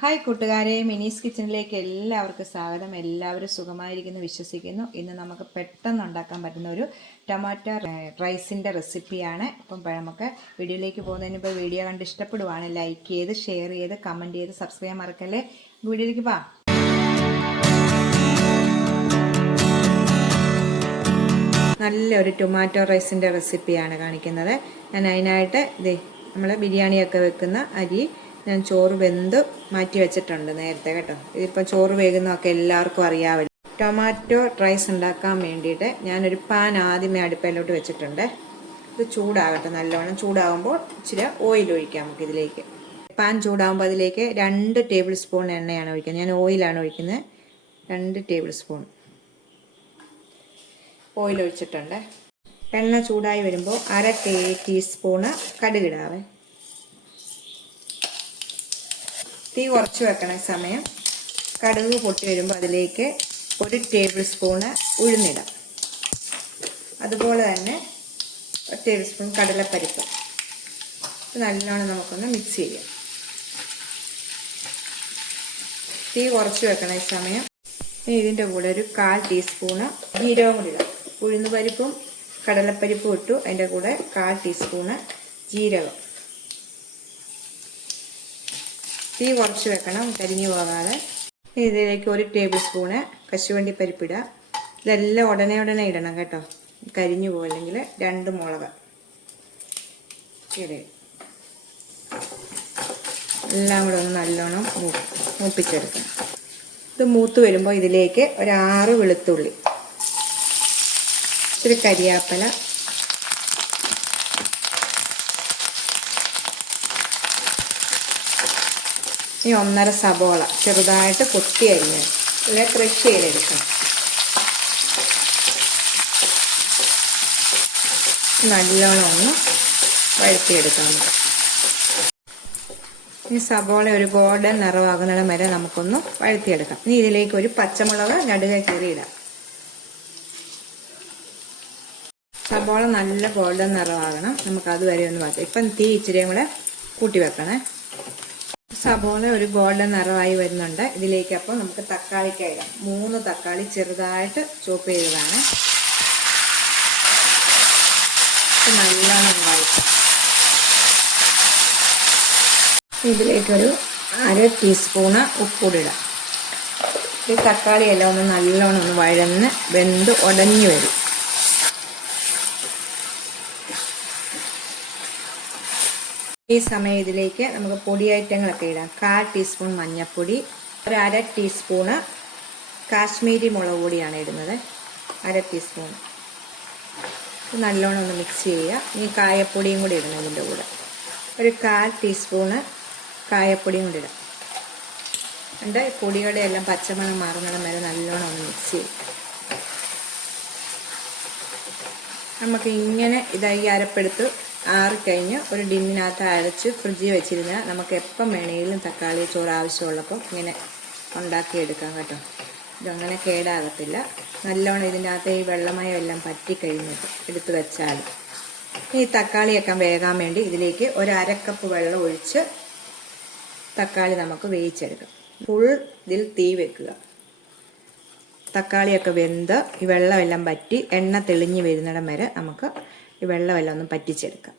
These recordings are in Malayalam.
ഹായ് കൂട്ടുകാരെ, മിനീസ് കിച്ചണിലേക്ക് എല്ലാവർക്കും സ്വാഗതം. എല്ലാവരും സുഖമായിരിക്കുന്നു വിശ്വസിക്കുന്നു. ഇന്ന് നമുക്ക് പെട്ടെന്ന് ഉണ്ടാക്കാൻ പറ്റുന്ന ഒരു ടൊമാറ്റോ റൈസിൻ്റെ റെസിപ്പിയാണ്. അപ്പം നമുക്ക് വീഡിയോയിലേക്ക് പോകുന്നതിന് മുമ്പ് വീഡിയോ കണ്ട് ഇഷ്ടപ്പെടുവാണ് ലൈക്ക് ചെയ്ത് ഷെയർ ചെയ്ത് കമൻറ്റ് ചെയ്ത് സബ്സ്ക്രൈബ് ചെയ്യാൻ മറക്കല്ലേ. വീഡിയോയിലേക്ക് പോകാം. നല്ലൊരു ടൊമാറ്റോ റൈസിൻ്റെ റെസിപ്പിയാണ് കാണിക്കുന്നത്. ഞാൻ അതിനായിട്ട് നമ്മൾ ബിരിയാണിയൊക്കെ വെക്കുന്ന അരി ഞാൻ ചോറ് വെന്ത് മാറ്റി വെച്ചിട്ടുണ്ട് നേരത്തെ കേട്ടോ. ഇതിപ്പോൾ ചോറ് വേകുന്നതൊക്കെ എല്ലാവർക്കും അറിയാമല്ലോ. ടൊമാറ്റോ റൈസ് ഉണ്ടാക്കാൻ വേണ്ടിയിട്ട് ഞാനൊരു പാൻ ആദ്യമേ അടുപ്പിലോട്ട് വെച്ചിട്ടുണ്ട്. ഇത് ചൂടാകട്ടെ. നല്ലോണം ചൂടാകുമ്പോൾ ഇച്ചിരി ഓയിൽ ഒഴിക്കാം നമുക്ക് ഇതിലേക്ക്. പാൻ ചൂടാകുമ്പോൾ അതിലേക്ക് 2 ടേബിൾ സ്പൂൺ എണ്ണയാണ് ഒഴിക്കുന്നത്. ഞാൻ ഓയിലാണ് ഒഴിക്കുന്നത്. 2 ടേബിൾ സ്പൂൺ ഓയിൽ ഒഴിച്ചിട്ടുണ്ട്. എണ്ണ ചൂടായി വരുമ്പോൾ 1/2 ടീസ്പൂണ് കടുകിടാവേ. തീ കുറച്ച് വെക്കണ സമയം. കടുക് പൊട്ടി വരുമ്പോൾ അതിലേക്ക് 1 ടേബിൾ സ്പൂണ് ഉഴുന്നിടാം. അതുപോലെ തന്നെ 1 ടേബിൾ സ്പൂൺ കടലപ്പരിപ്പ്. നല്ലോണം നമുക്കൊന്ന് മിക്സ് ചെയ്യാം. തീ കുറച്ച് വെക്കണ സമയം. ഇതിൻ്റെ കൂടെ ഒരു 1/4 ടീസ്പൂണ് ജീരകം കൂടി ഇടാം. ഉഴുന്ന് പരിപ്പും കടലപ്പരിപ്പും ഇട്ടു. അതിൻ്റെ കൂടെ 1/4 ടീസ്പൂണ് ജീരകം. തീ കുറച്ച് വെക്കണം, കരിഞ്ഞു പോകാതെ. ഇതിലേക്ക് 1 ടേബിൾ സ്പൂണ് കശുവണ്ടി പരിപ്പിടുക. ഇതെല്ലാം ഉടനെ ഇടണം കേട്ടോ, കരിഞ്ഞു പോയില്ലെങ്കിൽ. 2 മുളക് ഇടുക. എല്ലാം കൂടെ ഒന്ന് നല്ലോണം മൂപ്പിച്ചെടുക്കണം. ഇത് മൂത്ത് വരുമ്പോൾ ഇതിലേക്ക് ഒരു 6 വെളുത്തുള്ളി, ഇച്ചിരി കരിയാപ്പല, ഈ 1/2 സബോള ചെറുതായിട്ട് കൊത്തി അരിഞ്ഞ് ഇതിനെ ക്രഷ് ചെയ്തെടുക്കണം. നല്ലോണം ഒന്ന് വഴറ്റിയെടുക്കാം. ഈ സബോള ഒരു ഗോൾഡൻ നിറമാകുന്നിടം വരെ നമുക്കൊന്ന് വഴറ്റിയെടുക്കാം. ഇനി ഇതിലേക്ക് ഒരു പച്ചമുളക് നടുക കീറിയിടാം. സബോള നല്ല ഗോൾഡൻ നിറമാകണം. നമുക്ക് അതുവരെ ഒന്ന് വഴറ്റാം. ഇപ്പം തീ ഇച്ചിരിയും കൂടെ കൂട്ടി വെക്കണേ. സബോള ഒരു ഗോൾഡൻ നിറമായി വരുന്നുണ്ട്. ഇതിലേക്ക് അപ്പോൾ നമുക്ക് തക്കാളിക്കായി ഇടാം. 3 തക്കാളി ചെറുതായിട്ട് ചോപ്പ് ചെയ്തതാണ്. നല്ലോണം വഴറ്റാം. ഇതിലേക്കൊരു 1/2 ടീസ്പൂണ് ഉപ്പുകൂടി ഇടാം. ഈ തക്കാളിയെല്ലാം ഒന്ന് നല്ലോണം ഒന്ന് വഴന്ന് വെന്ത് ഉടഞ്ഞു വരും. ഈ സമയം ഇതിലേക്ക് നമുക്ക് പൊടി ഐറ്റങ്ങളൊക്കെ ഇടാം. 1/4 ടീസ്പൂൺ മഞ്ഞൾപ്പൊടി, ഒരു 1/2 ടീസ്പൂണ് കാശ്മീരി മുളക് പൊടിയാണ് ഇടുന്നത്. 1/2 ടീസ്പൂൺ. നല്ലോണം ഒന്ന് മിക്സ് ചെയ്യുക. ഈ കായപ്പൊടിയും കൂടി ഇടണം ഇതിൻ്റെ കൂടെ. ഒരു 1/4 ടീസ്പൂണ് കായപ്പൊടിയും കൂടി ഇടാം. എൻ്റെ പൊടിയുടെ എല്ലാം പച്ചമണം മാറുന്നിടം വരെ നല്ലോണം ഒന്ന് മിക്സ് ചെയ്യും. നമുക്ക് ഇങ്ങനെ ഇതായി അരപ്പെടുത്ത് ആറിക്കഴിഞ്ഞ് ഒരു ടിന്നിനകത്ത് അരച്ച് ഫ്രിഡ്ജിൽ വെച്ചിരുന്നാൽ നമുക്ക് എപ്പം വേണമെങ്കിലും തക്കാളി ചോറ് ആവശ്യമുള്ളപ്പോൾ ഇങ്ങനെ ഉണ്ടാക്കിയെടുക്കാം കേട്ടോ. ഇതങ്ങനെ കേടാകത്തില്ല. നല്ലോണം ഇതിൻ്റെ അകത്ത് ഈ വെള്ളമയം എല്ലാം പറ്റിക്കഴിഞ്ഞിട്ട് എടുത്ത് വെച്ചാൽ. ഈ തക്കാളിയൊക്കെ വേകാൻ വേണ്ടി ഇതിലേക്ക് ഒരു 1/2 കപ്പ് വെള്ളം ഒഴിച്ച് തക്കാളി നമുക്ക് വേവിച്ചെടുക്കാം. ഫുൾ ഇതിൽ തീ വെക്കുക. തക്കാളിയൊക്കെ വെന്ത് ഈ വെള്ളമെല്ലാം പറ്റി എണ്ണ തെളിഞ്ഞ് വരുന്നിടം വരെ നമുക്ക് ഈ വെള്ളമെല്ലാം ഒന്ന് പറ്റിച്ചെടുക്കാം.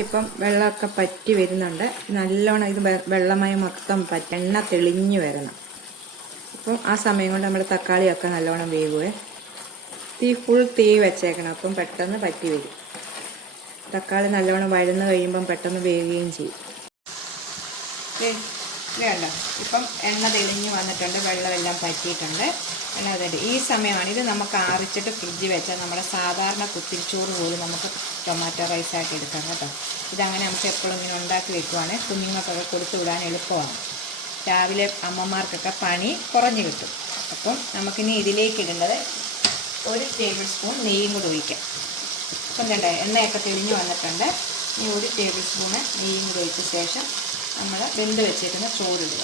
ഇപ്പം വെള്ളമൊക്കെ പറ്റി വരുന്നുണ്ട്. നല്ലോണം ഇത് വെള്ളമയം മൊത്തം എണ്ണ തെളിഞ്ഞ് വരണം. അപ്പം ആ സമയം കൊണ്ട് നമ്മുടെ തക്കാളിയൊക്കെ നല്ലോണം വേകുവേ. ഫുൾ തീ വെച്ചേക്കണം. അപ്പം പെട്ടെന്ന് പറ്റി വരും. തക്കാളി നല്ലോണം വഴന്ന് കഴിയുമ്പം പെട്ടെന്ന് വേകുകയും ചെയ്യും. വേണ്ട, ഇപ്പം എണ്ണ തെളിഞ്ഞ് വന്നിട്ടുണ്ട്. വെള്ളമെല്ലാം പറ്റിയിട്ടുണ്ട്. ഈ സമയമാണ് ഇത് നമുക്ക് ആറിച്ചിട്ട് ഫ്രിഡ്ജിൽ വെച്ചാൽ നമ്മുടെ സാധാരണ കുത്തിരിച്ചോറ് പോലും നമുക്ക് ടൊമാറ്റോ റൈസാക്കി എടുക്കാം കേട്ടോ. ഇതങ്ങനെ നമുക്ക് എപ്പോഴും ഇങ്ങനെ ഉണ്ടാക്കി വെക്കുവാണെങ്കിൽ കുഞ്ഞുങ്ങൾക്കൊക്കെ കൊടുത്തു വിടാൻ എളുപ്പമാണ്. രാവിലെ അമ്മമാർക്കൊക്കെ പണി കുറഞ്ഞു കിട്ടും. അപ്പം നമുക്കിനി ഇതിലേക്ക് ഇടേണ്ടത് 1 ടേബിൾ സ്പൂൺ നെയ്യും കൂടി ഒഴിക്കാം. അപ്പം കണ്ടേ എണ്ണയൊക്കെ തെളിഞ്ഞ് വന്നിട്ടുണ്ട്. ഇനി 1 ടേബിൾ സ്പൂണ് നെയ്യും കൂടി ഒഴിച്ച ശേഷം നമ്മൾ വെന്ത് വെച്ചിരിക്കുന്ന ചോറിടുക.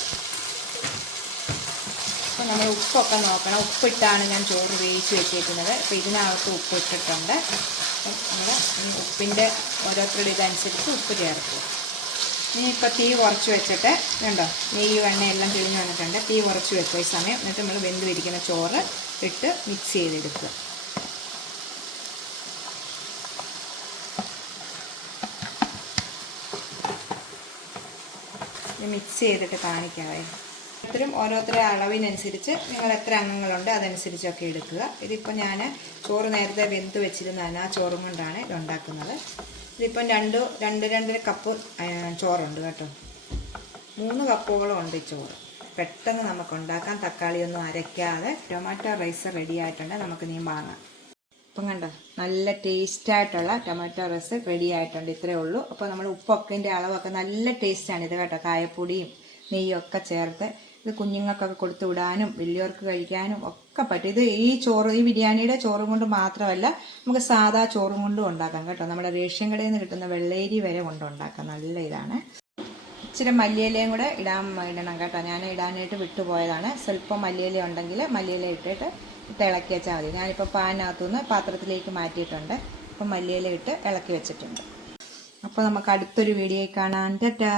അപ്പോൾ നമ്മൾ ഉപ്പൊക്കെ നോക്കണം. ഉപ്പിട്ടാണ് ഞാൻ ചോറ് വേവിച്ച് വെച്ചിരിക്കുന്നത്. അപ്പോൾ ഇതിനകത്ത് ഉപ്പ് ഇട്ടിട്ടുണ്ട്. അപ്പം നമ്മൾ ഉപ്പിൻ്റെ ഓരോരുത്തരുടെ ഇതനുസരിച്ച് ഉപ്പ് ചേർക്കുക. ഇനി ഇപ്പോൾ തീ കുറച്ച് വെച്ചിട്ട് കണ്ടോ നെയ്യും എണ്ണയെല്ലാം തെളിഞ്ഞ് വന്നിട്ടുണ്ട്. തീ കുറച്ച് വെക്കുക ഈ സമയം. എന്നിട്ട് നമ്മൾ വെന്ത് ഇരിക്കുന്ന ചോറ് ഇട്ട് മിക്സ് ചെയ്തെടുക്കുക. മിക്സ് ചെയ്തിട്ട് കാണിക്കാവേ. ഓരോരുത്തരുടെ അളവിനനുസരിച്ച് നിങ്ങൾ എത്ര അംഗങ്ങളുണ്ട് അതനുസരിച്ചൊക്കെ എടുക്കുക. ഇതിപ്പോൾ ഞാൻ ചോറ് നേരത്തെ വെന്ത് വെച്ചിരുന്നതാണ്, ആ ചോറും കൊണ്ടാണ് ഇത് ഉണ്ടാക്കുന്നത്. ഇതിപ്പം 2-2.5 കപ്പ് ചോറുണ്ട് കേട്ടോ. 3 കപ്പോളം ഉണ്ട് ഈ ചോറ്. പെട്ടെന്ന് നമുക്ക് ഉണ്ടാക്കാം. തക്കാളിയൊന്നും അരയ്ക്കാതെ ടൊമാറ്റോ റൈസ് റെഡി ആയിട്ടുണ്ട്. നമുക്ക് നീ വാങ്ങാം. ഇപ്പം കണ്ടോ നല്ല ടേസ്റ്റായിട്ടുള്ള ടൊമാറ്റോ റൈസ് റെഡി ആയിട്ടുണ്ട്. ഇത്രയേ ഉള്ളൂ. അപ്പോൾ നമ്മൾ ഉപ്പൊക്കെ അളവൊക്കെ നല്ല ടേസ്റ്റാണ് ഇത് കേട്ടോ. കായപ്പൊടിയും നെയ്യൊക്കെ ചേർത്ത് ഇത് കുഞ്ഞുങ്ങൾക്കൊക്കെ കൊടുത്തു വിടാനും വലിയവർക്ക് കഴിക്കാനും ഒക്കെ പറ്റും. ഇത് ഈ ബിരിയാണിയുടെ ചോറും കൊണ്ട് മാത്രമല്ല, നമുക്ക് സാധാ ചോറും കൊണ്ടും ഉണ്ടാക്കാം കേട്ടോ. നമ്മുടെ റേഷൻ കടയിൽ നിന്ന് കിട്ടുന്ന വെള്ളേരി വരെ കൊണ്ടുണ്ടാക്കാം. നല്ല ഇതാണ്. ഇച്ചിരി മല്ലിയിലയും കൂടെ ഇടണം കേട്ടോ. ഞാൻ ഇടാനായിട്ട് വിട്ടുപോയതാണ്. സ്വല്പം മല്ലിയില ഉണ്ടെങ്കിൽ മല്ലിയില ഇട്ടിട്ട് ഇളക്കി വെച്ചാൽ മതി. ഞാനിപ്പോൾ പാനിനകത്തുനിന്ന് പാത്രത്തിലേക്ക് മാറ്റിയിട്ടുണ്ട്. അപ്പം മല്ലിയില ഇട്ട് ഇളക്കി വെച്ചിട്ടുണ്ട്. അപ്പോൾ നമുക്ക് അടുത്തൊരു വീഡിയോയിൽ കാണാം. ടാറ്റാ.